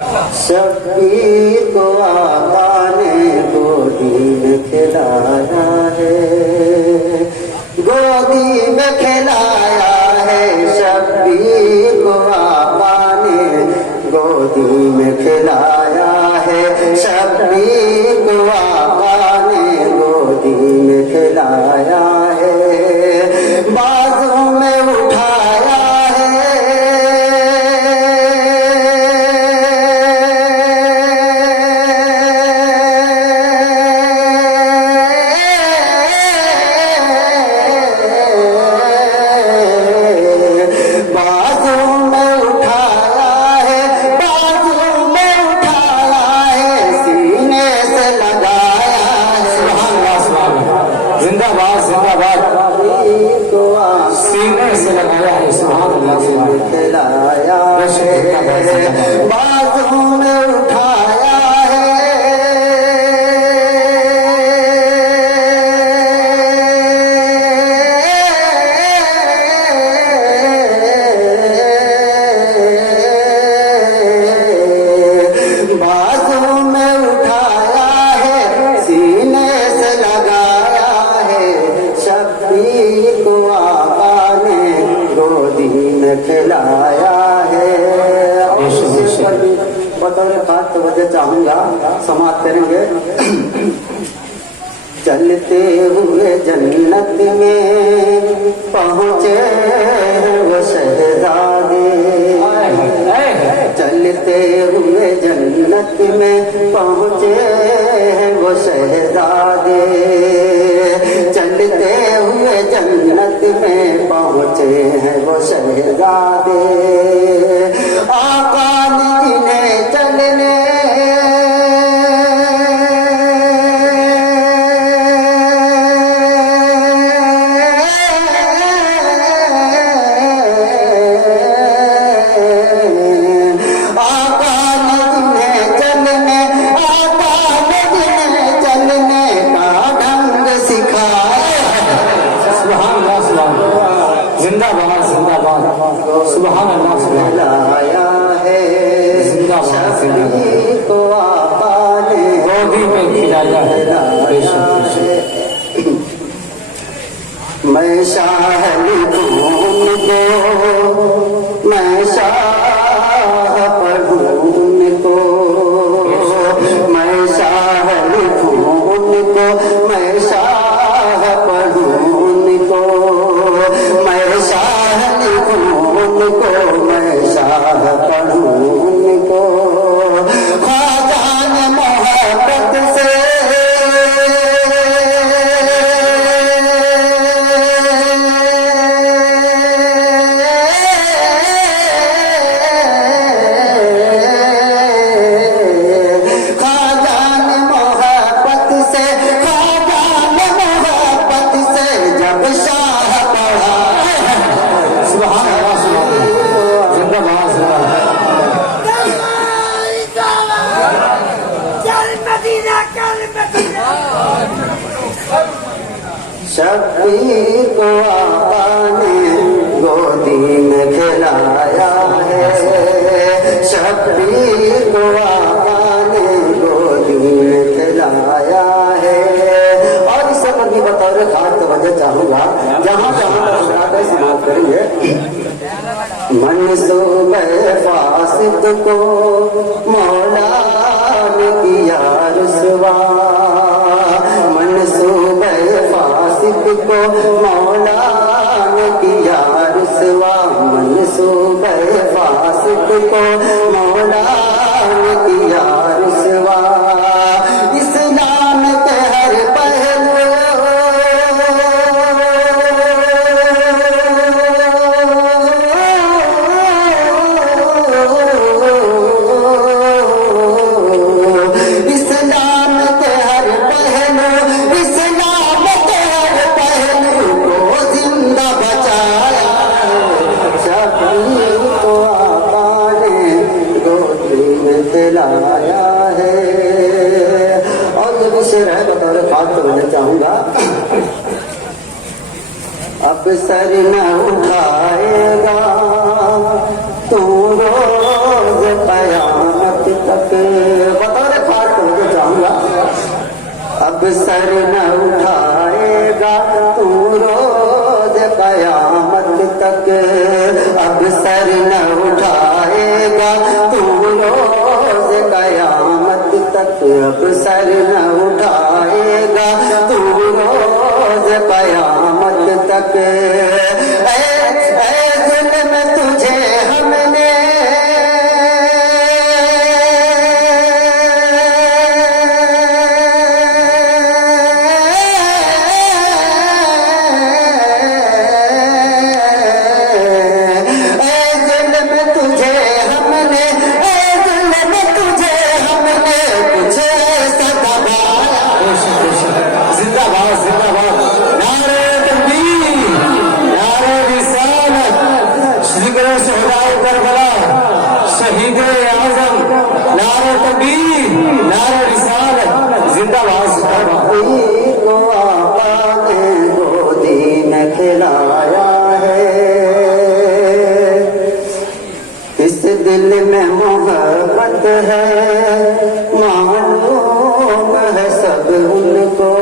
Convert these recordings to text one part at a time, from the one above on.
शब्बीर को आका ने गोदी में खिलाया है, गोदी में खिलाया है। शब्बीर को आका ने गोदी में खिलाया है, शब्बीर को आका ने गोदी में खिलाया है। बाजू में उठाया बाजू में उठाया है, बाजू में उठाया है, सीने से लगाया है। शब्बीर को आका ने गोदी में खिलाया है। बतौर खास वजह चाहूंगा, समाप्त करेंगे। चलते हुए जन्नत में पहुँचे वो शहजादे, चलते हुए जन्नत में पहुँचे वो शहजादे, चलते हुए जन्नत में पहुँचे हैं वो शहजादे। आका ने इन्हें चलने जिंदाबाद जिंदाबाद सुभान अल्लाह लाया है। शब्बीर को आका ने गोदी में खिलाया है। मैं शाह लिखूं उनको, मैं शाह पढ़ूं उनको, मैं शाह लिखूं उनको, मैं शाह पढ़ूं उनको, मैं शाह लिखूं उनको, मैं शाह पढ़ूं उनको। ख्वाजा ने मोहब्बत से शब्बीर को आका ने गोदी में खिलाया है, शब्बीर को आका ने गोदी में खिलाया है। और इससे पर भी बतौर खास वजह चाहूंगा, जहाँ जहाँ तक समाप्त करेंगे। मंसूबे फासिद को मौला ने किया रुसवा, मंसूबे फासिद को मौला ने किया रुसवा, मंसूबे फासिद को मौला ने किया रुसवा। इस्लाम के हर पहलू लाया है। और ये भी शेर है, बतौर खास समझना चाहूंगा। अब सर न उठाएगा तू रोज कयामत तक अब सर न उठाएगा तू रोज कयामत तक, अब सर न उठाएगा तू रोज कयामत तक। ऐ जुल्म तुझे हमने खिलाया है, इस दिल में मोहब्बत है, मालूम है सब उनको,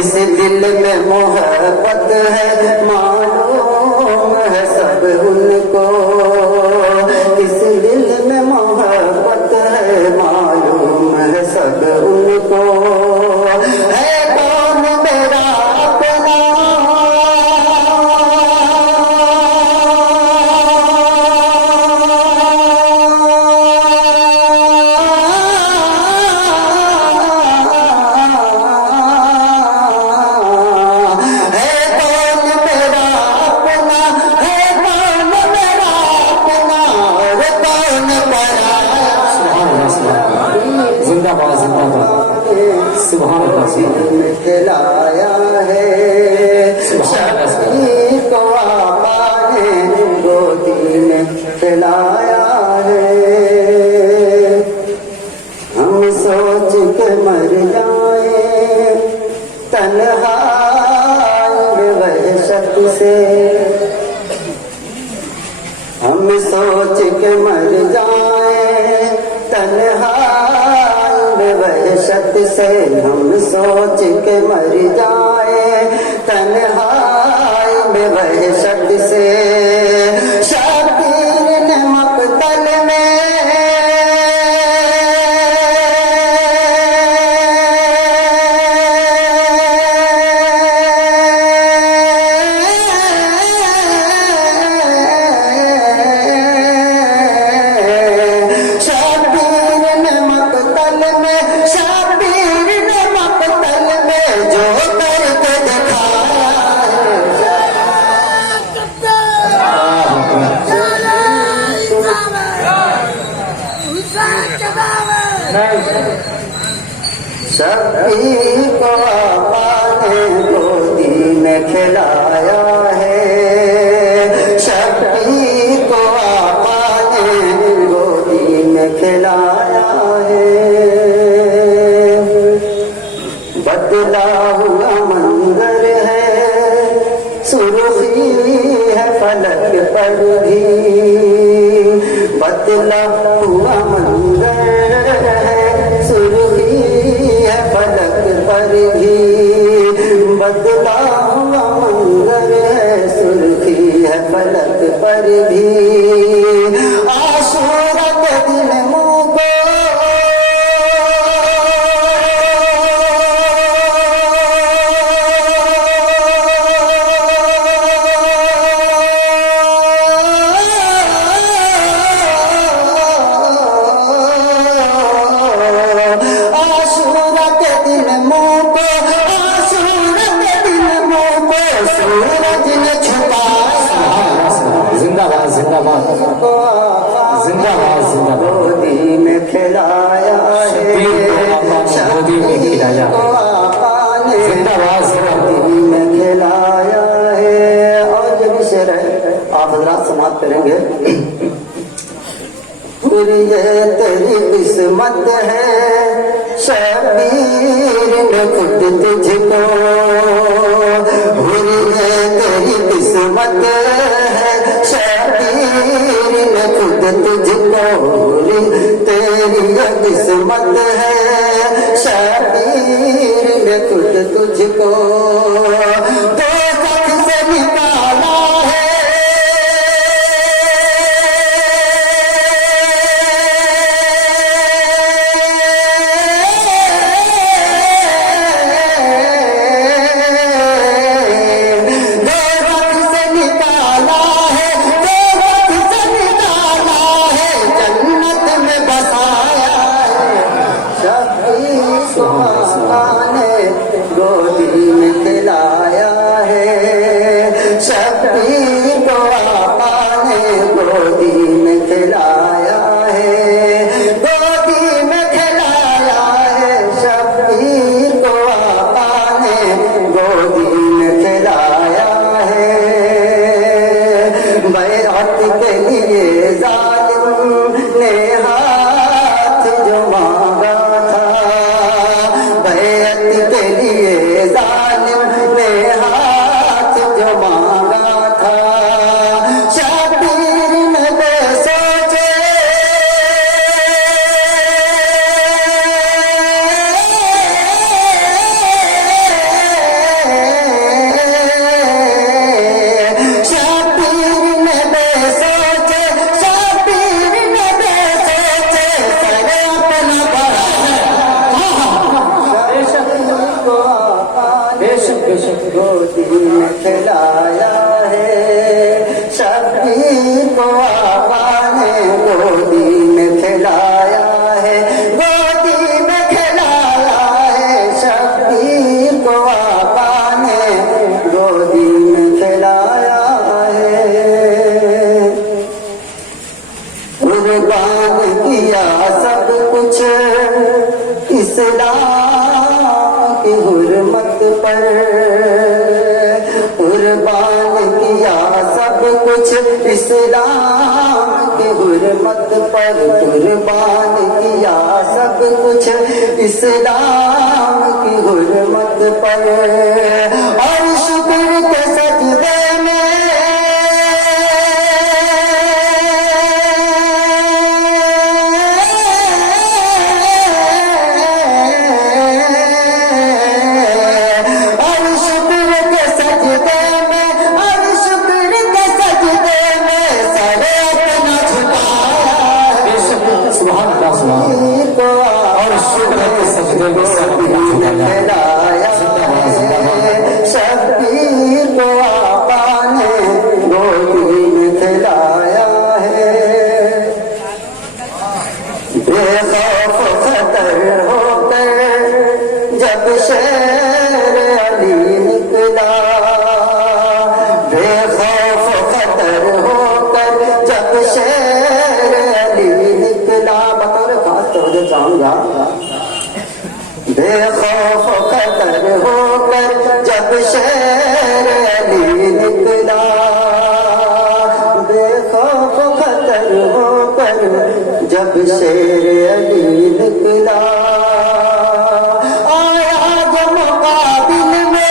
इस दिल में मोहब्बत है, मालूम है सब उनको, इस दिल में मोहब्बत है, मालूम है सब उनको। है कौन मेरा अपना, खिलाया है शक्ति को आका ने गोदी में खिलाया है। हम सोच के मर जाए तन्हाई वहशत से, हम सोच के मर जाए तन्हाई वहशत से, हम सोच के मर जाए तन्हाई में वहशत से। शबीर ने मक्तल में शक्ति को आका ने गोदी में खिलाया है, शक्ति को आका ने गोदी में खिलाया है। बदला हुआ मंजर है, सुर्खी है फलक पर भी, बदला हुआ मंजर है, सुर्खी है फलक पर भी, बदला हुआ मंजर है, सुर्खी है फलक पर भी। आशूरा के दिन मुँह को जिंदाबाद जिंदाबाद गोदी में खिलाया है, गोदी में खिलाया है, जिंदाबाद गोदी में खिलाया है। और जब शेर है आप हजरात समाप्त करेंगे। फिर ये तेरी किस्मत है शबीर ने खुद तुझको, फिर ये तेरी किस्मत है शबीर ने खुद तुझको, तेरी ये किस्मत है शबीर ने खुद तुझको। तो से निकाला है बैअत के लिए जालिम ने हाथ जो मांगा था, बैअत के लिए जालिम ने हाथ जो मांगा था, शबीर ने बेसोचे गोदी में खिलाया है, शबीर को आका ने गोदी में खिलाया है, गोदी में खिलाया है, शबीर को आका ने गोदी में खिलाया है। कुर्बान किया सब कुछ इस्लाम की हुर्मत पर, कुर्बान किया सब कुछ इस्लाम की हुर्मत पर, कुर्बान किया सब कुछ इस्लाम की हुर्मत पर, और शुक्र के सजदे में शबीर को आका ने गोदी में खिलाया है। बेखौफ खतर होकर जब शेर अली निकला, बेखौफ खतर होकर जब शेर अली निकला, बतौर खास तौर चाहूंगा, बेखौफ खतर होकर जब शेर अली निकला, बेखौफ खतर होकर जब शेर अली निकला, आया जो मुकाबिल में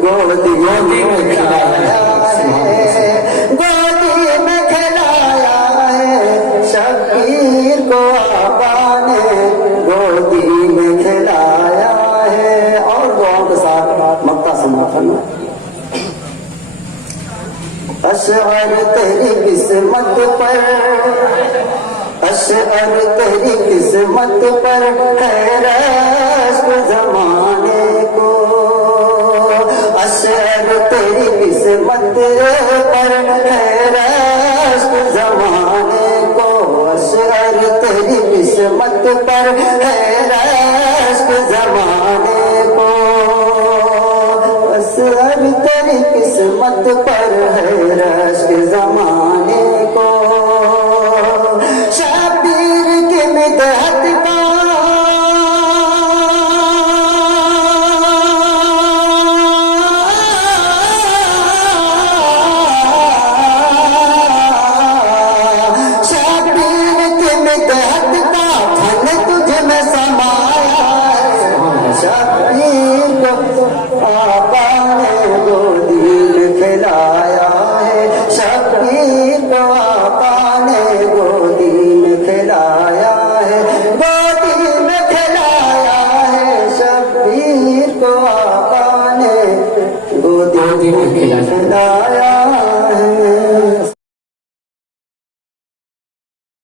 गोदी में खिलाया है, गोदी में खिलाया है, शबीर को आका ने गोदी में खिलाया है। और दुआओं के साथ मक्का समर्थन, अशअर तेरी किस्मत पर, अशअर तेरी किस्मत पर है रश्क ज़माने को, अशअर तेरी किस्मत पर है रश्क ज़माने को, अशअर तेरी किस्मत पर है रश्क ज़माने को, अशअर तेरी किस्मत पर है रश्क ज़माने को, शबीर की मिदहत का गोदी में खिलाया।